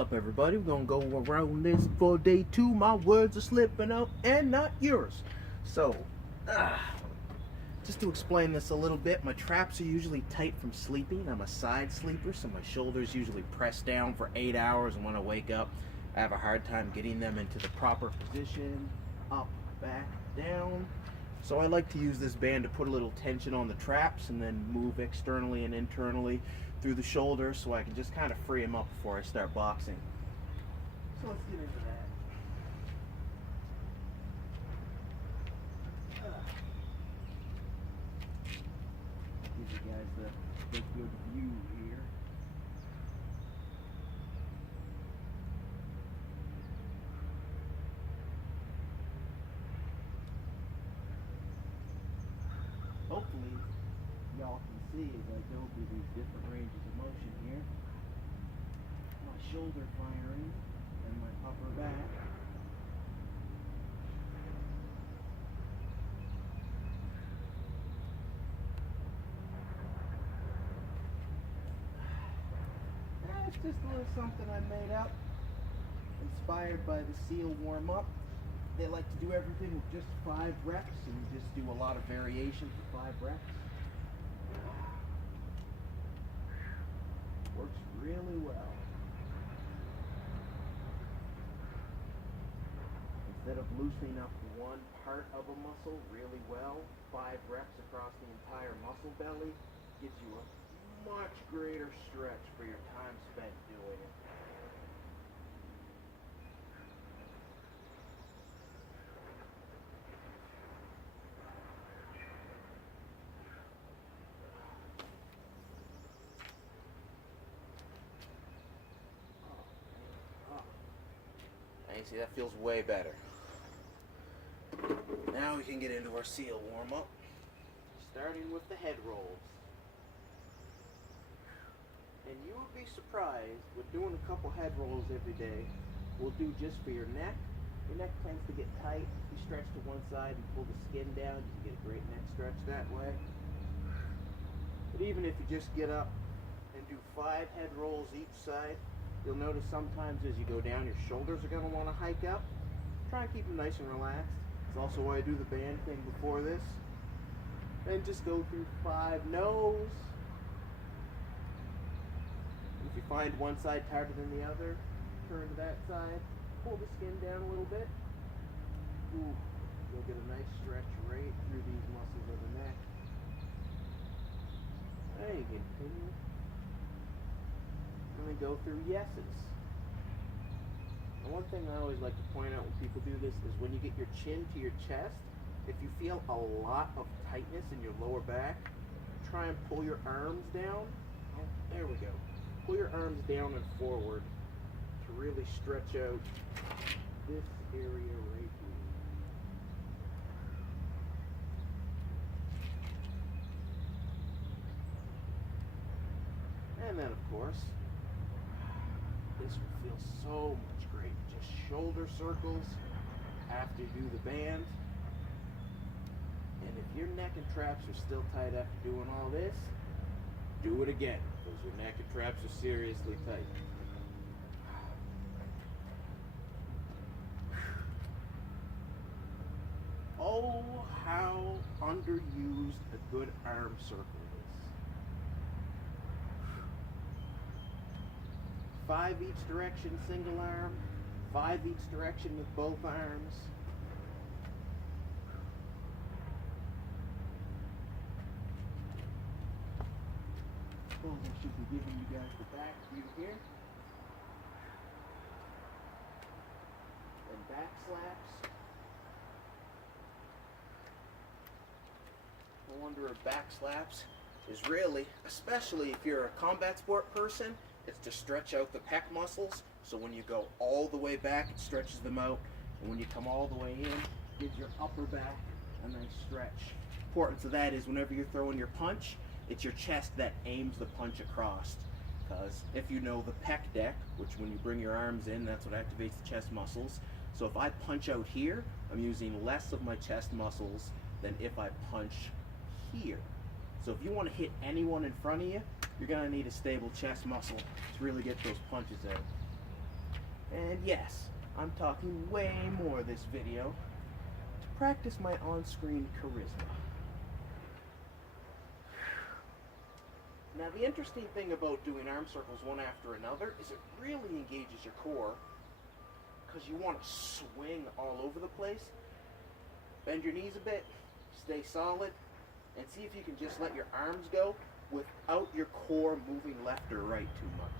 up, everybody? We're gonna go around this for day 2. My words are slipping out and not yours. So, just to explain this a little bit, my traps are usually tight from sleeping. I'm a side sleeper, so my shoulders usually press down for 8 hours, and when I wake up, I have a hard time getting them into the proper position, up, back, down. So I like to use this band to put a little tension on the traps and then move externally and internally through the shoulders so I can just kind of free them up before I start boxing. So let's get into that. Give you guys the good view here. Hopefully y'all can see as I go through these different ranges of motion here. My shoulder firing and my upper back. That's just a little something I made up, inspired by the SEAL warm-up. They like to do everything with just 5 reps and just do a lot of variation for 5 reps. Works really well. Instead of loosening up one part of a muscle really well, 5 reps across the entire muscle belly gives you a much greater stretch for your time spent doing it. You see, that feels way better. Now we can get into our SEAL warm-up, starting with the head rolls. And you would be surprised with doing a couple head rolls every day will do just for your neck. Your neck tends to get tight. If you stretch to one side and pull the skin down, you can get a great neck stretch that way. But even if you just get up and do 5 head rolls each side, you'll notice sometimes as you go down, your shoulders are going to want to hike up. Try and keep them nice and relaxed. That's also why I do the band thing before this. And just go through 5 nose. If you find one side tighter than the other, turn to that side. Pull the skin down a little bit. Ooh, you'll get a nice stretch right through these muscles of the neck. There you continue. And then go through yeses. And one thing I always like to point out when people do this is when you get your chin to your chest, if you feel a lot of tightness in your lower back, try and pull your arms down. Oh, there we go. Pull your arms down and forward to really stretch out this area right here. And then, of course, this will feel so much great. Just shoulder circles after you do the band. And if your neck and traps are still tight after doing all this, do it again, because your neck and traps are seriously tight. Oh, how underused a good arm circle is. 5 each direction, single arm. 5 each direction with both arms. Oh, I should be giving you guys the back view here. And back slaps. No wonder a back slaps is really, especially if you're a combat sport person, it's to stretch out the pec muscles. So when you go all the way back, it stretches them out. And when you come all the way in, it gives your upper back a nice stretch. Importance of that is whenever you're throwing your punch, it's your chest that aims the punch across. Because if you know the pec deck, which when you bring your arms in, that's what activates the chest muscles. So if I punch out here, I'm using less of my chest muscles than if I punch here. So if you want to hit anyone in front of you, you're going to need a stable chest muscle to really get those punches out. And yes, I'm talking way more this video to practice my on-screen charisma. Now the interesting thing about doing arm circles one after another is it really engages your core, because you want to swing all over the place. Bend your knees a bit, stay solid, and see if you can just let your arms go without your core moving left or right too much.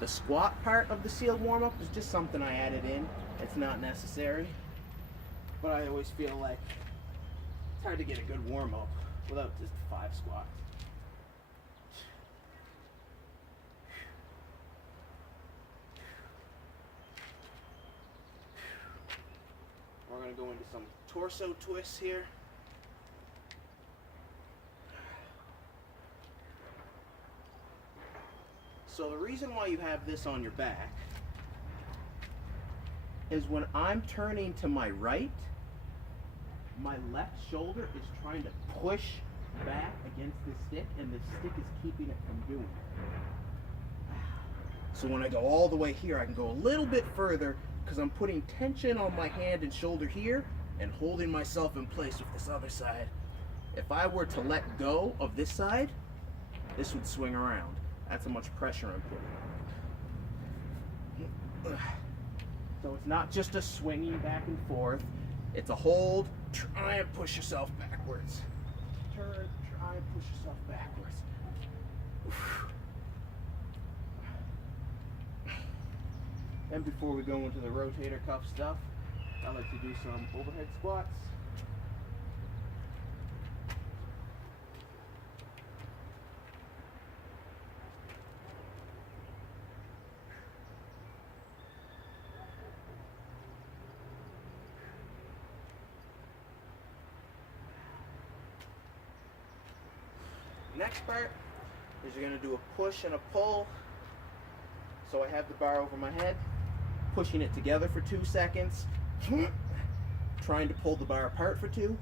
The squat part of the sealed warm-up is just something I added in. It's not necessary, but I always feel like it's hard to get a good warm-up without just 5 squats. We're going to go into some torso twists here. So the reason why you have this on your back is when I'm turning to my right, my left shoulder is trying to push back against the stick, and the stick is keeping it from doing it. So when I go all the way here, I can go a little bit further because I'm putting tension on my hand and shoulder here and holding myself in place with this other side. If I were to let go of this side, this would swing around. That's how much pressure I'm putting. So it's not just a swinging back and forth, it's a hold, try and push yourself backwards. Turn, try and push yourself backwards. And before we go into the rotator cuff stuff, I like to do some overhead squats. Next part is you're going to do a push and a pull. So I have the bar over my head, pushing it together for 2 seconds, trying to pull the bar apart for 2,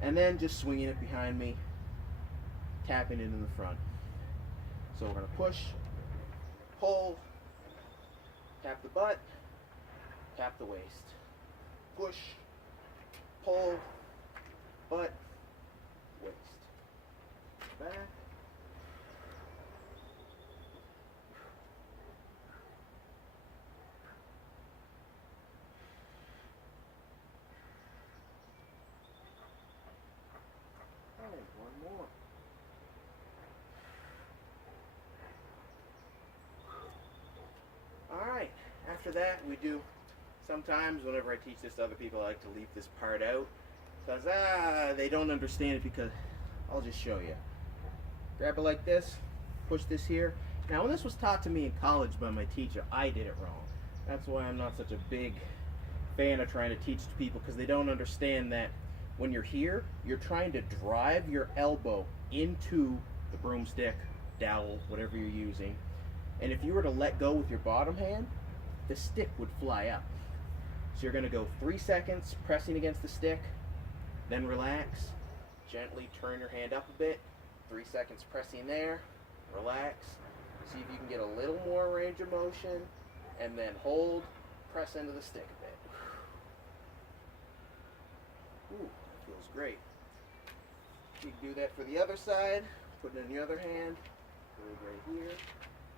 and then just swinging it behind me, tapping it in the front. So we're going to push, pull, tap the butt, tap the waist. Push, pull, butt, waist. Back. And one more. Alright, after that we do, sometimes whenever I teach this to other people I like to leave this part out because they don't understand it, because I'll just show you. Grab it like this, push this here. Now when this was taught to me in college by my teacher, I did it wrong. That's why I'm not such a big fan of trying to teach to people, because they don't understand that when you're here, you're trying to drive your elbow into the broomstick, dowel, whatever you're using. And if you were to let go with your bottom hand, the stick would fly up. So you're going to go 3 seconds pressing against the stick, then relax, gently turn your hand up a bit, 3 seconds pressing there, relax, see if you can get a little more range of motion, and then hold, press into the stick a bit. Ooh, that feels great. You can do that for the other side, put it in the other hand, put it right here,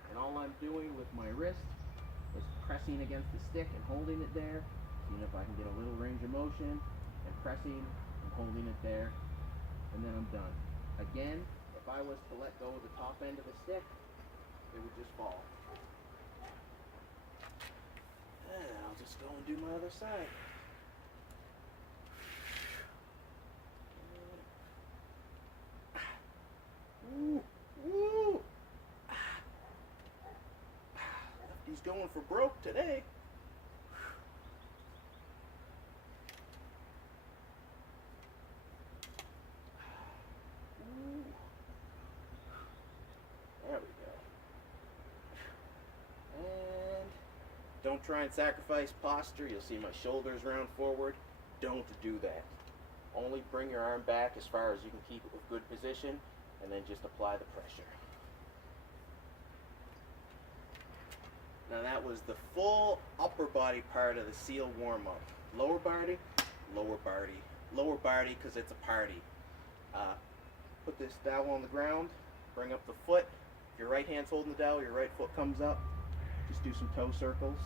and all I'm doing with my wrist is pressing against the stick and holding it there, seeing if I can get a little range of motion, and pressing and holding it there, and then I'm done. Again, if I was to let go of the top end of the stick, it would just fall. And I'll just go and do my other side. Ooh, ooh. Lefty's going for broke today. There we go. And don't try and sacrifice posture. You'll see my shoulders round forward. Don't do that. Only bring your arm back as far as you can keep it with good position, and then just apply the pressure. Now that was the full upper body part of the SEAL warm-up. Lower body, lower body, lower body because it's a party. Put this dowel on the ground, bring up the foot. If your right hand's holding the dowel, your right foot comes up. Just do some toe circles.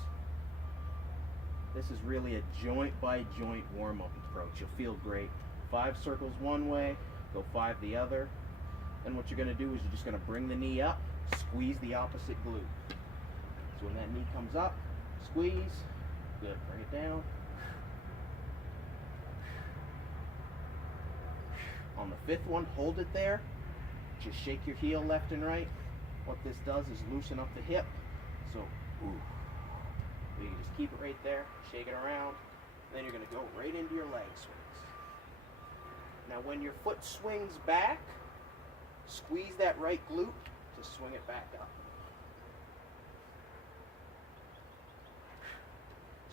This is really a joint by joint warm-up approach. You'll feel great. 5 circles one way, go 5 the other. And what you're going to do is you're just going to bring the knee up, squeeze the opposite glute. So when that knee comes up, squeeze, good, bring it down. On the 5th one, hold it there. Just shake your heel left and right. What this does is loosen up the hip. So, ooh. You can just keep it right there, shake it around, and then you're going to go right into your leg swings. Now when your foot swings back, squeeze that right glute to swing it back up.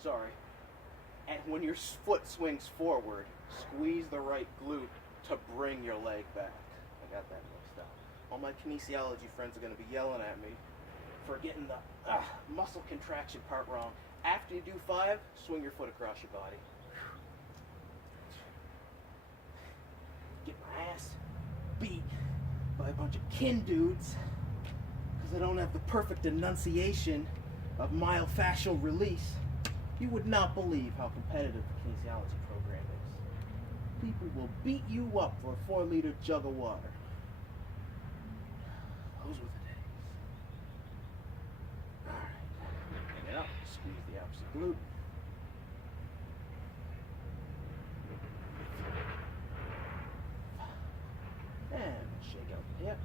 Sorry. And when your foot swings forward, squeeze the right glute to bring your leg back. I got that mixed up. All my kinesiology friends are going to be yelling at me for getting the muscle contraction part wrong. After you do 5, swing your foot across your body. Get my ass beat by a bunch of kin dudes because I don't have the perfect enunciation of myofascial release. You would not believe how competitive the kinesiology program is. People will beat you up for a 4-liter jug of water. Those were the days. Alright, bring it up, squeeze the opposite glute. And shake out the hip.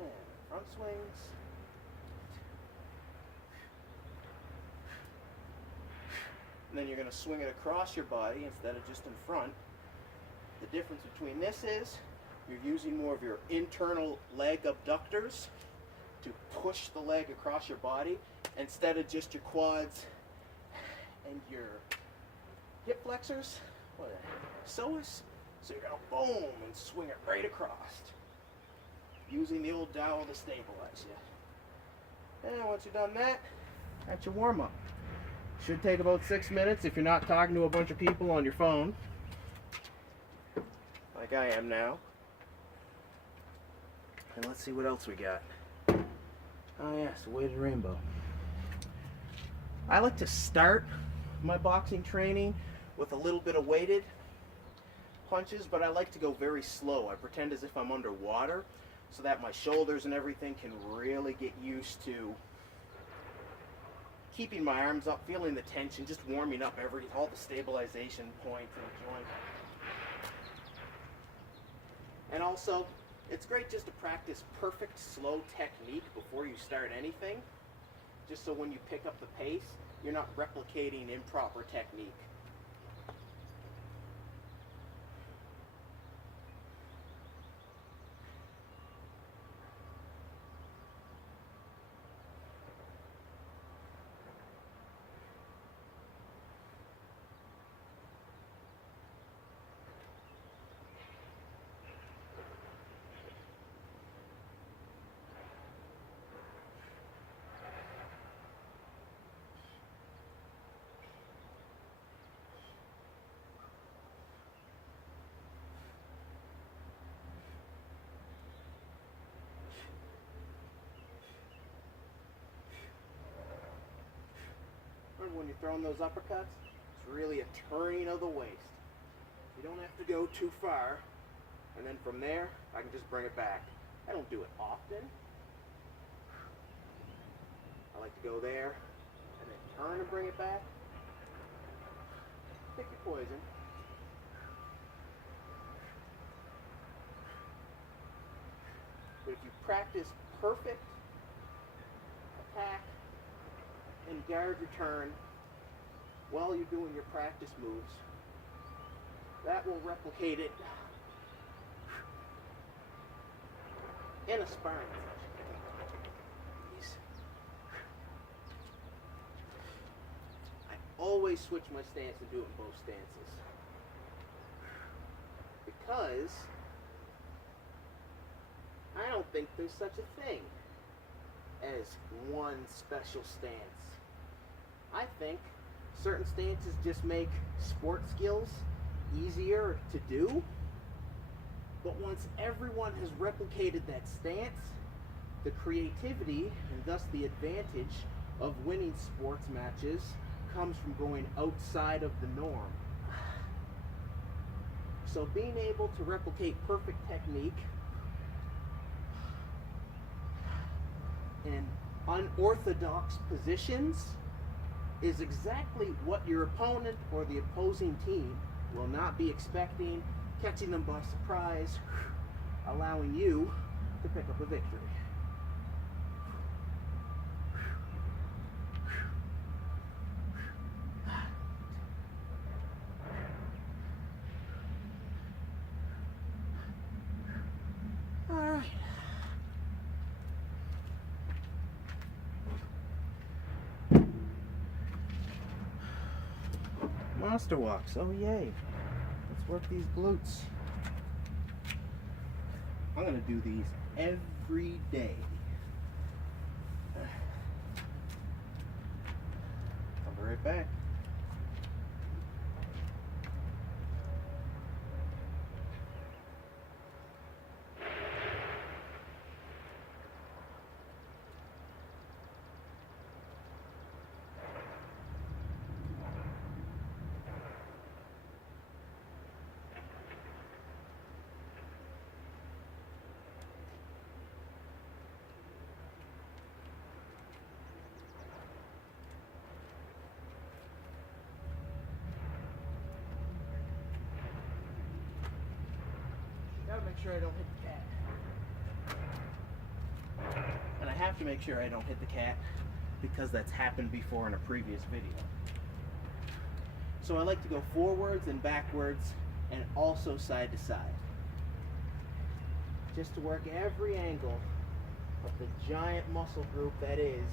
And front swings. And then you're going to swing it across your body instead of just in front. The difference between this is you're using more of your internal leg abductors to push the leg across your body instead of just your quads and your hip flexors, or psoas. So you're going to boom and swing it right across using the old dowel to stabilize you. And once you've done that, that's your warm-up. Should take about 6 minutes if you're not talking to a bunch of people on your phone, like I am now. And let's see what else we got. Oh yes, weighted rainbow. I like to start my boxing training with a little bit of weighted punches, but I like to go very slow. I pretend as if I'm underwater so that my shoulders and everything can really get used to keeping my arms up, feeling the tension, just warming up all the stabilization points in the joint. And also, it's great just to practice perfect slow technique before you start anything, just so when you pick up the pace, you're not replicating improper technique. When you're throwing those uppercuts, it's really a turning of the waist. You don't have to go too far, and then from there, I can just bring it back. I don't do it often. I like to go there, and then turn and bring it back. Pick your poison. But if you practice perfect attack and guard return while you're doing your practice moves, that will replicate it in a sparring session. I always switch my stance and do it in both stances, because I don't think there's such a thing as one special stance. I think certain stances just make sport skills easier to do. But once everyone has replicated that stance, the creativity and thus the advantage of winning sports matches comes from going outside of the norm. So being able to replicate perfect technique in unorthodox positions is exactly what your opponent or the opposing team will not be expecting, catching them by surprise, allowing you to pick up a victory. All right. Monster walks. Oh yay. Let's work these glutes. I'm gonna do these every day. I'll be right back. Gotta make sure I don't hit the cat. And I have to make sure I don't hit the cat because that's happened before in a previous video. So I like to go forwards and backwards and also side to side. Just to work every angle of the giant muscle group that is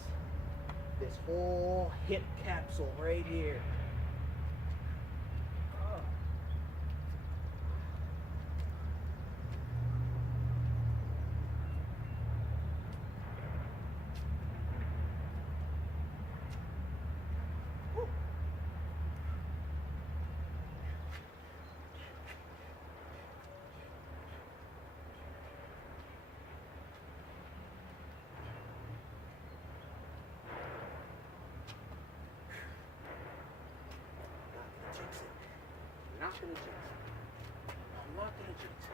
this whole hip capsule right here. Not gonna jinx it. I'm not gonna jinx it.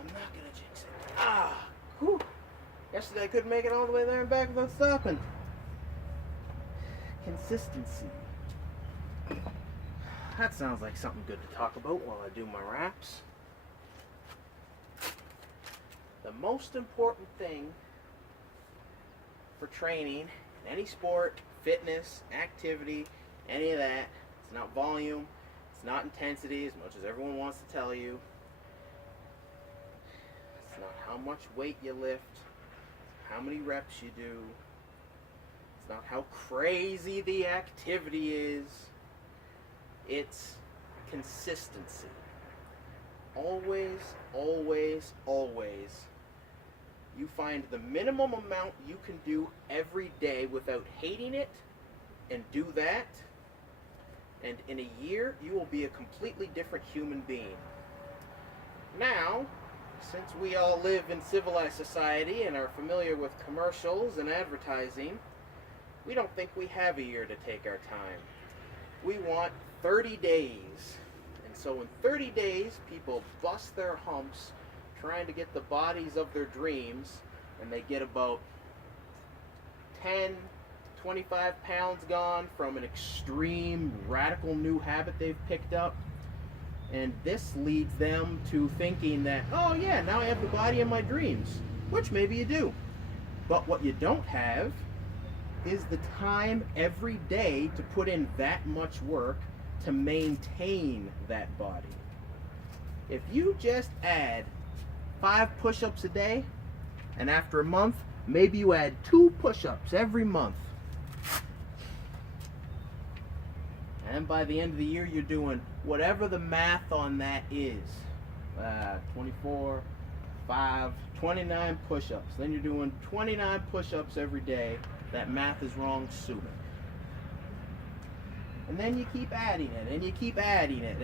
I'm not gonna jinx it. Ah! Whew! Yesterday I couldn't make it all the way there and back without stopping. Consistency. That sounds like something good to talk about while I do my wraps. The most important thing for training in any sport, fitness, activity, any of that, it's not volume. It's not intensity, as much as everyone wants to tell you. It's not how much weight you lift. It's how many reps you do. It's not how crazy the activity is. It's consistency. Always, always, always. You find the minimum amount you can do every day without hating it, and do that. And in a year, you will be a completely different human being. Now, since we all live in civilized society and are familiar with commercials and advertising, we don't think we have a year to take our time. We want 30 days. And so in 30 days, people bust their humps trying to get the bodies of their dreams, and they get about 10 25 pounds gone from an extreme, radical new habit they've picked up. And this leads them to thinking that, oh yeah, now I have the body of my dreams. Which maybe you do. But what you don't have is the time every day to put in that much work to maintain that body. If you just add 5 push-ups a day, and after a month, maybe you add 2 push-ups every month, and by the end of the year, you're doing whatever the math on that is. 24, 29 push-ups. Then you're doing 29 push-ups every day. That math is wrong, sue me. And then you keep adding it, and you keep adding it.